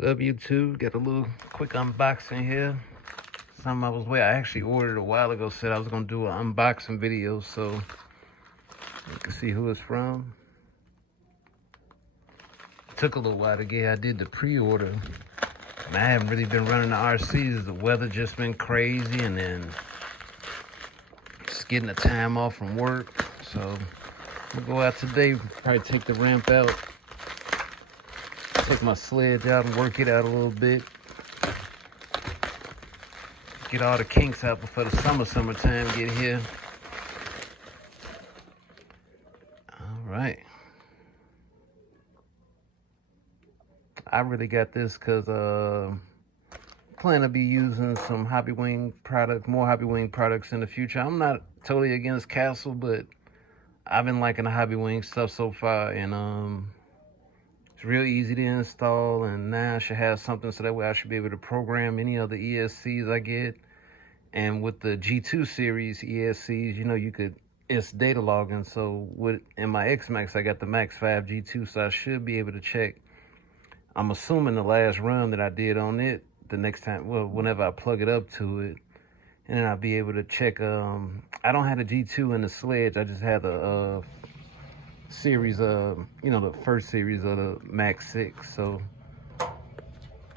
What up, YouTube? Got a little quick unboxing here. Something I was waiting. I actually ordered a while ago. Said I was gonna do an unboxing video, so you can see who it's from. It took a little while to get. I did the pre-order. And I haven't really been running the RCs. The weather just been crazy, and then just getting the time off from work. So I'm gonna go out today. Probably take the ramp out. Take my sledge out and work it out a little bit. Get all the kinks out before the summertime get here. All right. I really got this because plan to be using some Hobbywing products, more Hobbywing products in the future. I'm not totally against Castle, but I've been liking the Hobbywing stuff so far, and it's real easy to install, and now I should have something so that way I should be able to program any of the ESCs I get. And with the G2 series ESCs, you know, it's data logging. So in my X-Max, I got the Max 5 G2, so I should be able to check. I'm assuming the last run that I did on it, the next time, well, whenever I plug it up to it, and then I'll be able to check. I don't have the G2 in the sledge. I just have the series of, you know, the first series of the Max 6. So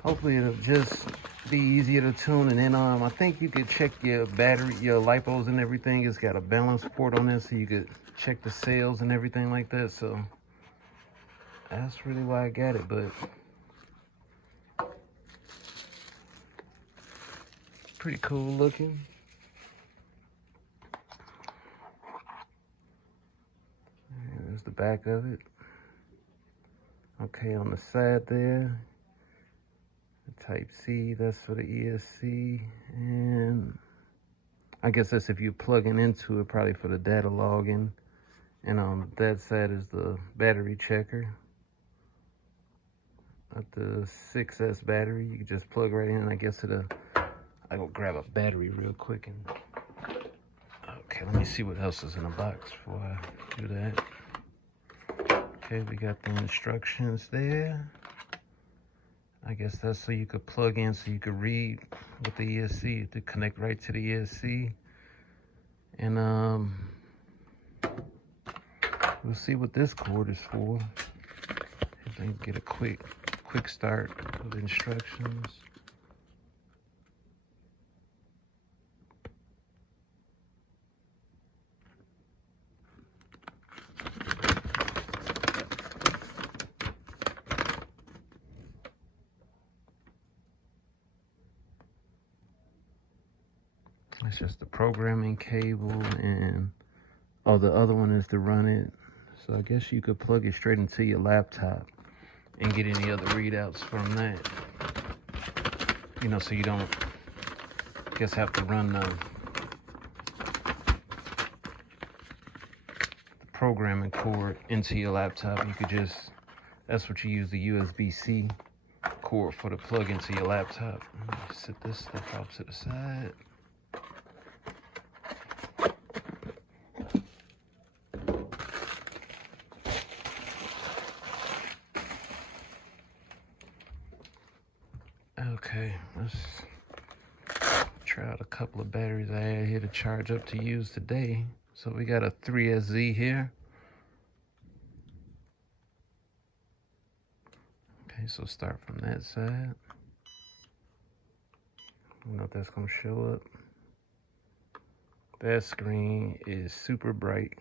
hopefully it'll just be easier to tune. And then I think you could check your battery, your lipos and everything. It's got a balance port on this, so you could check the cells and everything like that. So that's really why I got it. But pretty cool looking. There's the back of it. Okay, on the side there, the Type C, that's for the ESC. And I guess that's if you're plugging into it, probably for the data logging. And on that side is the battery checker. At the 6S battery, you can just plug right in. I guess I go grab a battery real quick and. Okay, let me see what else is in the box before I do that. Okay, we got the instructions there. I guess that's so you could plug in, so you could read with the ESC to connect right to the ESC. And we'll see what this cord is for. If I can get a quick start with instructions. It's just the programming cable, and the other one is to run it. So I guess you could plug it straight into your laptop and get any other readouts from that. You know, so you don't, I guess, have to run the programming cord into your laptop. You could just, that's what you use the USB-C cord for, to plug into your laptop. Let me set this stuff off to the side. Okay, let's try out a couple of batteries I had here to charge up to use today. So we got a 3SZ here. Okay, so start from that side. I don't know if that's gonna show up. That screen is super bright.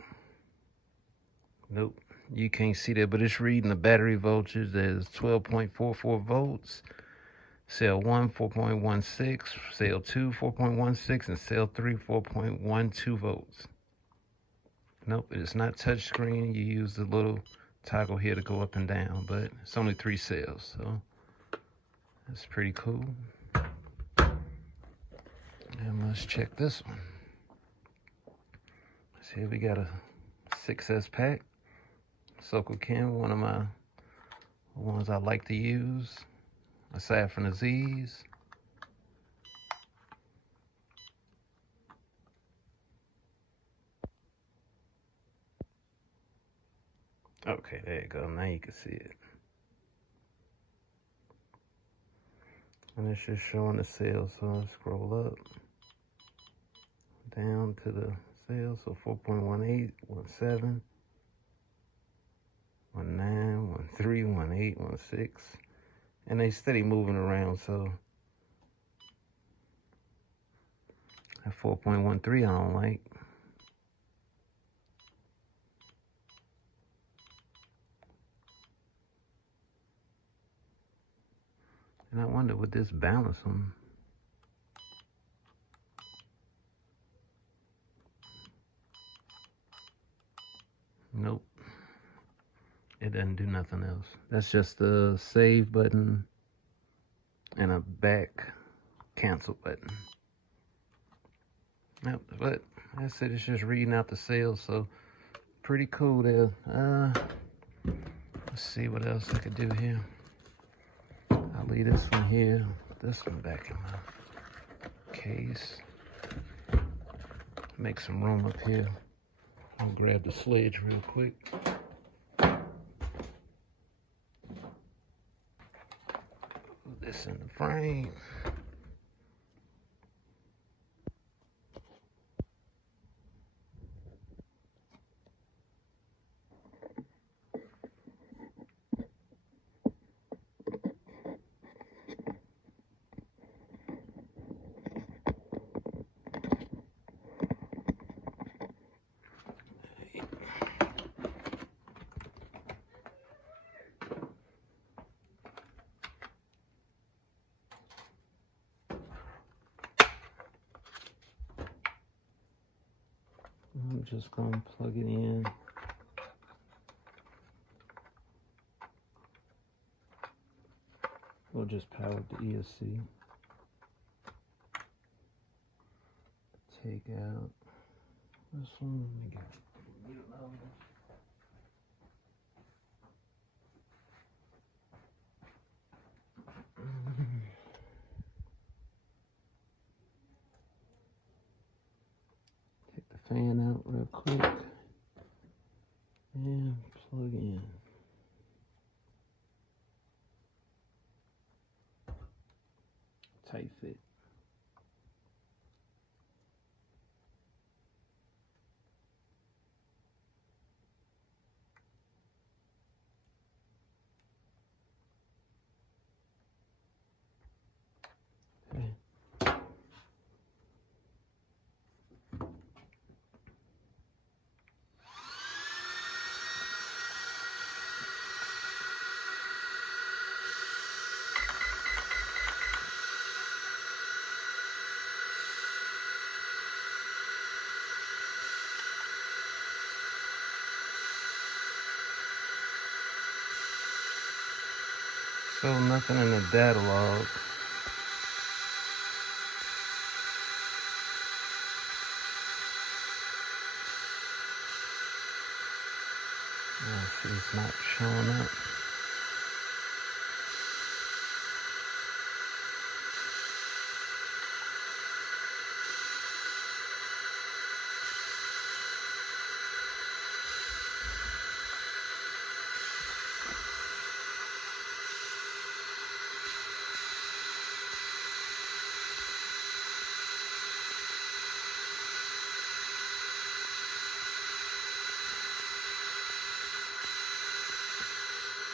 Nope, you can't see that, but it's reading the battery voltage. There's 12.44 volts. Cell 1, 4.16, cell 2, 4.16, and cell 3, 4.12 volts. Nope, it's not touch screen. You use the little toggle here to go up and down, but it's only 3 cells, so that's pretty cool. And let's check this one. So here we got a 6S pack. Soko Kim, one of my ones I like to use, aside from the Z's. Okay, there you go. Now you can see it. And it's just showing the sales. So let's scroll up, down to the sales. So 4.18, 17, 19, 13, 18, 16. And they steady moving around. So at 4.13 I don't like. And I wonder, would this balance them? Nope. It doesn't do nothing else. That's just the save button and a back cancel button. Yep, but that's it. It's just reading out the sales. So pretty cool there. Let's see what else I could do here. I'll leave this one here, this one back in my case. Make some room up here. I'll grab the sledge real quick. Put this in the frame. I'm just going to plug it in. We'll just power the ESC. Take out this one. Let me get another one. Take the fan out real quick and plug in. Tight fit. Okay. So nothing in the data log. It's not showing up.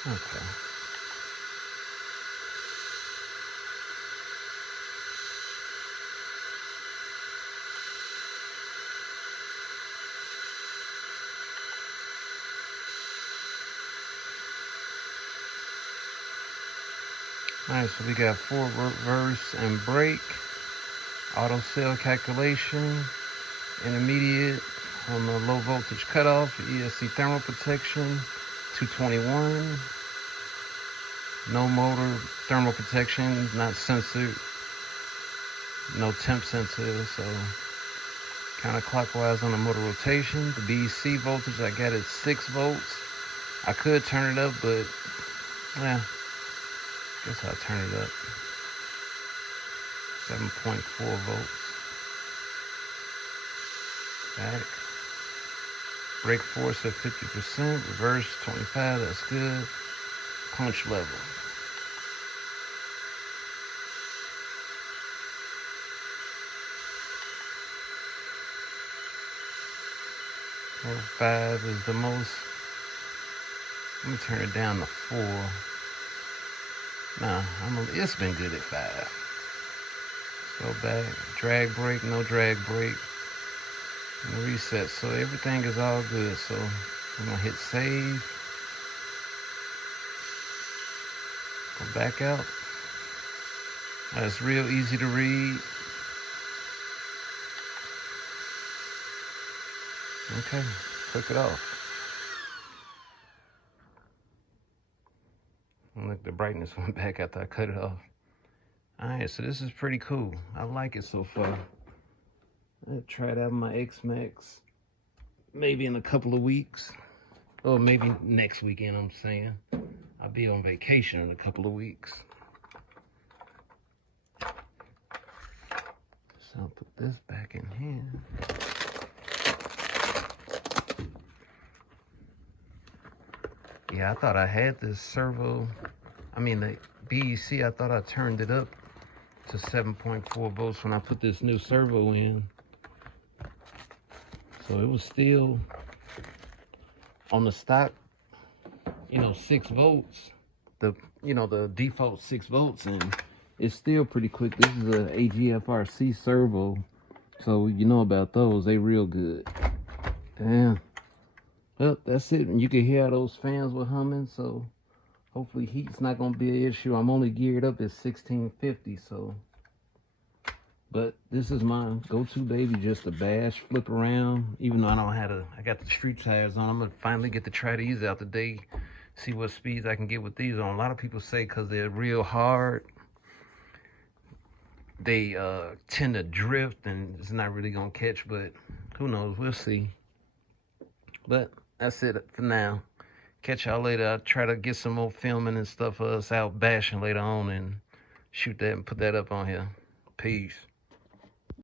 Okay. Alright, so we got forward, reverse, and brake, auto cell calculation, intermediate on the low voltage cutoff, ESC thermal protection, 221, no motor thermal protection, not censored, no temp sensitive, so counterclockwise on the motor rotation. The BEC voltage I got is 6 volts. I could turn it up, but yeah, guess I'll turn it up. 7.4 volts. Back. Brake force at 50%, reverse 25, that's good. Punch level. Well, 5 is the most. Let me turn it down to 4. Nah, it's been good at 5. Go back, drag brake, no drag brake, and reset. So everything is all good. So I'm gonna hit save, go back out. It's real easy to read. Okay, click it off. And look, the brightness went back after I cut it off. Alright, so this is pretty cool. I like it so far. I'll try it out on my X-Max maybe in a couple of weeks. Or maybe next weekend, I'm saying. I'll be on vacation in a couple of weeks. So I'll put this back in here. Yeah, I thought I had this servo. I mean, the BEC, I thought I turned it up to 7.4 volts when I put this new servo in. So it was still on the stock, 6 volts. The default 6 volts, and it's still pretty quick. This is a AGFRC servo, so you know about those. They real good. Damn. Well, that's it. And you can hear how those fans were humming, so hopefully heat's not going to be an issue. I'm only geared up at 1650, so. But this is my go-to, baby, just a bash, flip around. Even though I got the street tires on, I'm going to finally get to try these out today, see what speeds I can get with these on. A lot of people say because they're real hard, they tend to drift and it's not really going to catch, but who knows, we'll see. But that's it for now. Catch y'all later. I'll try to get some more filming and stuff of us out bashing later on and shoot that and put that up on here. Peace.